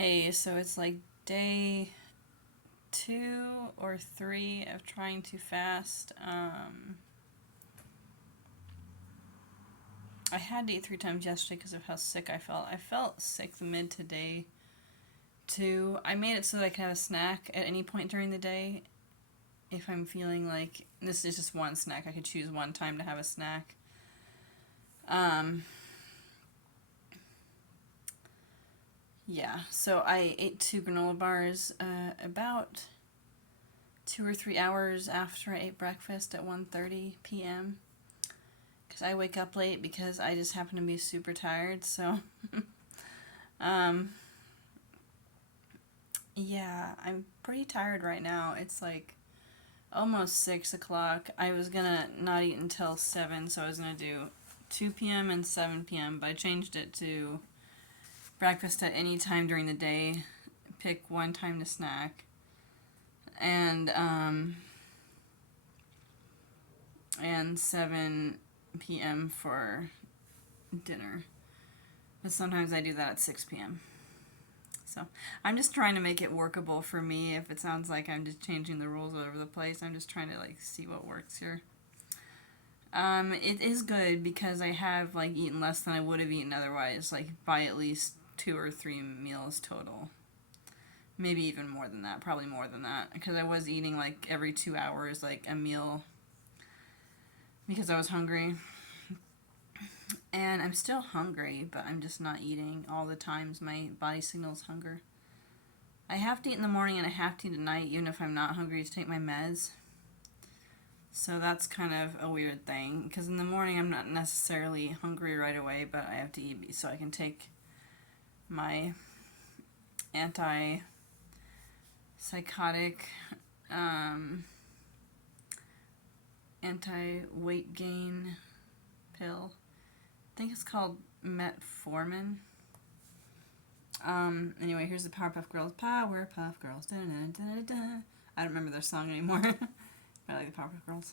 Hey, so it's like day 2 or 3 of trying to fast. I had to eat 3 times yesterday because of how sick I felt. I felt sick the mid to day too. I made it so that I could have a snack at any point during the day if I'm feeling like this is just one snack. I could choose one time to have a snack. Um, yeah, so I ate 2 granola bars about 2 or 3 hours after I ate breakfast at 1:30 p.m. Because I wake up late because I just happen to be super tired. So, um, yeah, I'm pretty tired right now. It's like almost 6 o'clock. I was gonna not eat until 7, so I was gonna do 2 p.m. and 7 p.m., but I changed it to breakfast at any time during the day, pick one time to snack, and, and 7 p.m. for dinner. But sometimes I do that at 6 p.m. So I'm just trying to make it workable for me. If it sounds like I'm just changing the rules all over the place, I'm just trying to like see what works here. It is good because I have like eaten less than I would have eaten otherwise, like by at least 2 or 3 meals total. Maybe even more than that, probably more than that, because I was eating like every 2 hours, like a meal, because I was hungry. And I'm still hungry, but I'm just not eating all the times my body signals hunger. I have to eat in the morning and I have to eat at night, even if I'm not hungry to take my meds. So that's kind of a weird thing, because in the morning I'm not necessarily hungry right away, but I have to eat so I can take my anti-psychotic, anti-weight gain pill. I think it's called metformin. Anyway, here's the Powerpuff Girls. Powerpuff Girls. Da, da, da, da, da. I don't remember their song anymore. But I like the Powerpuff Girls.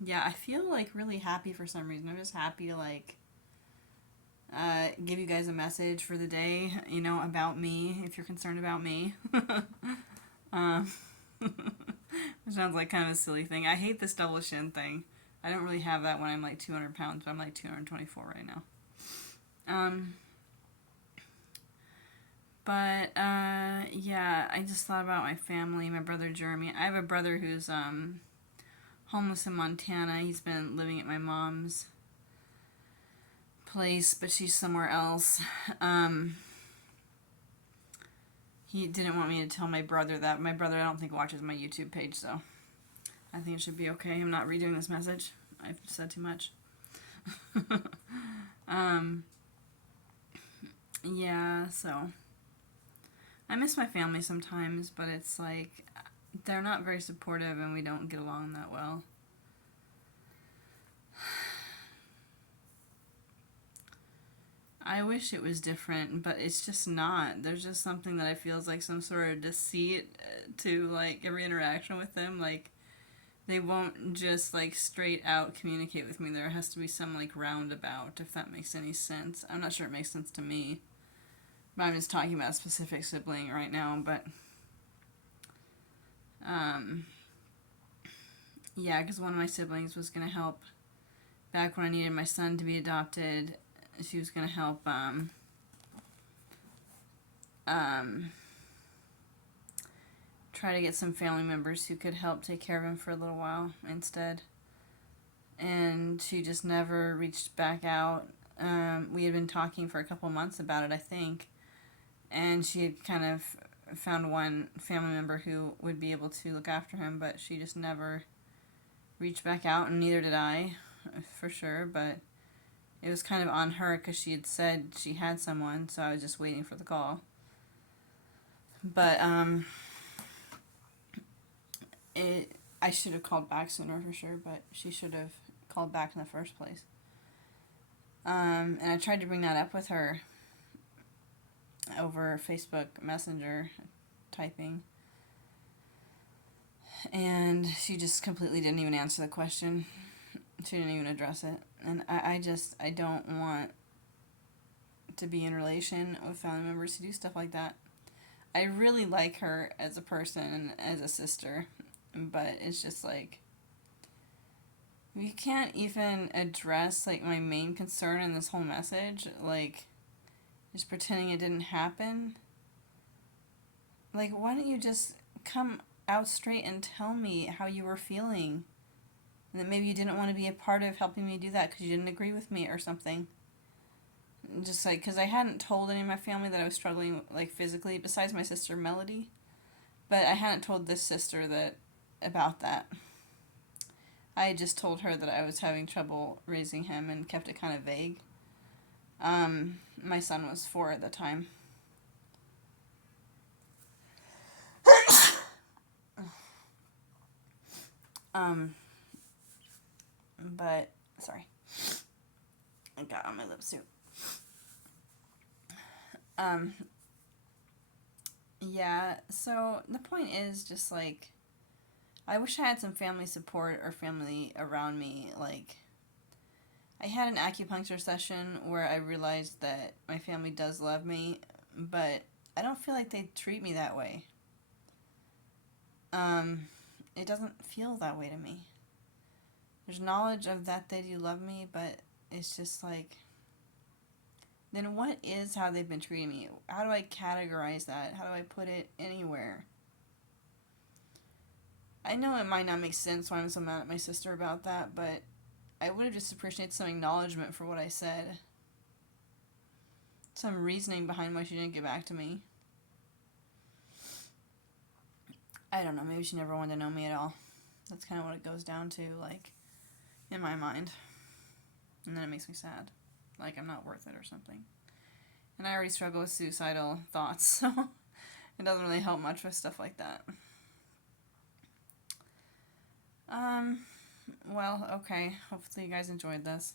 Yeah, I feel like really happy for some reason. I'm just happy to like give you guys a message for the day, about me, if you're concerned about me. um, Which sounds like kind of a silly thing. I hate this double chin thing. I don't really have that when I'm like 200 pounds, but I'm like 224 right now. But yeah, I just thought about my family, my brother Jeremy. I have a brother who's homeless in Montana. He's been living at my mom's place, but she's somewhere else. He didn't want me to tell my brother that. My brother, I don't think, watches my YouTube page, so I think it should be okay. I'm not redoing this message. I've said too much. Yeah, so I miss my family sometimes, but it's like they're not very supportive and we don't get along that well. I wish it was different, but it's just not. There's just something that I feel is like some sort of deceit to like every interaction with them. Like they won't just like straight out communicate with me. There has to be some like roundabout, if that makes any sense. I'm not sure it makes sense to me. But I'm just talking about a specific sibling right now, but yeah, because one of my siblings was going to help back when I needed my son to be adopted. She was going to help try to get some family members who could help take care of him for a little while instead. And she just never reached back out. We had been talking for a couple months about it, I think. And she had kind of found one family member who would be able to look after him, but she just never reached back out, and neither did I, for sure. But it was kind of on her because she had said she had someone, so I was just waiting for the call. But I should have called back sooner for sure, but she should have called back in the first place. And I tried to bring that up with her over Facebook Messenger typing, and she just completely didn't even answer the question. She didn't even address it, and I don't want to be in relation with family members who do stuff like that. I really like her as a person and as a sister, but it's just like, you can't even address like my main concern in this whole message, like just pretending it didn't happen. Like, why don't you just come out straight and tell me how you were feeling? And that maybe you didn't want to be a part of helping me do that because you didn't agree with me or something. Just like, because I hadn't told any of my family that I was struggling, like, physically, besides my sister Melody. But I hadn't told this sister that about that. I just told her that I was having trouble raising him and kept it kind of vague. My son was 4 at the time. But, sorry. I got on my lips too. Yeah, so the point is just like, I wish I had some family support or family around me. Like, I had an acupuncture session where I realized that my family does love me, but I don't feel like they treat me that way. It doesn't feel that way to me. There's knowledge of that they do love me, but it's just like, then what is how they've been treating me? How do I categorize that? How do I put it anywhere? I know it might not make sense why I'm so mad at my sister about that, but I would have just appreciated some acknowledgement for what I said. Some reasoning behind why she didn't get back to me. I don't know, maybe she never wanted to know me at all. That's kind of what it goes down to, like, in my mind. And then it makes me sad. Like I'm not worth it or something. And I already struggle with suicidal thoughts, so it doesn't really help much with stuff like that. Well, okay. Hopefully you guys enjoyed this.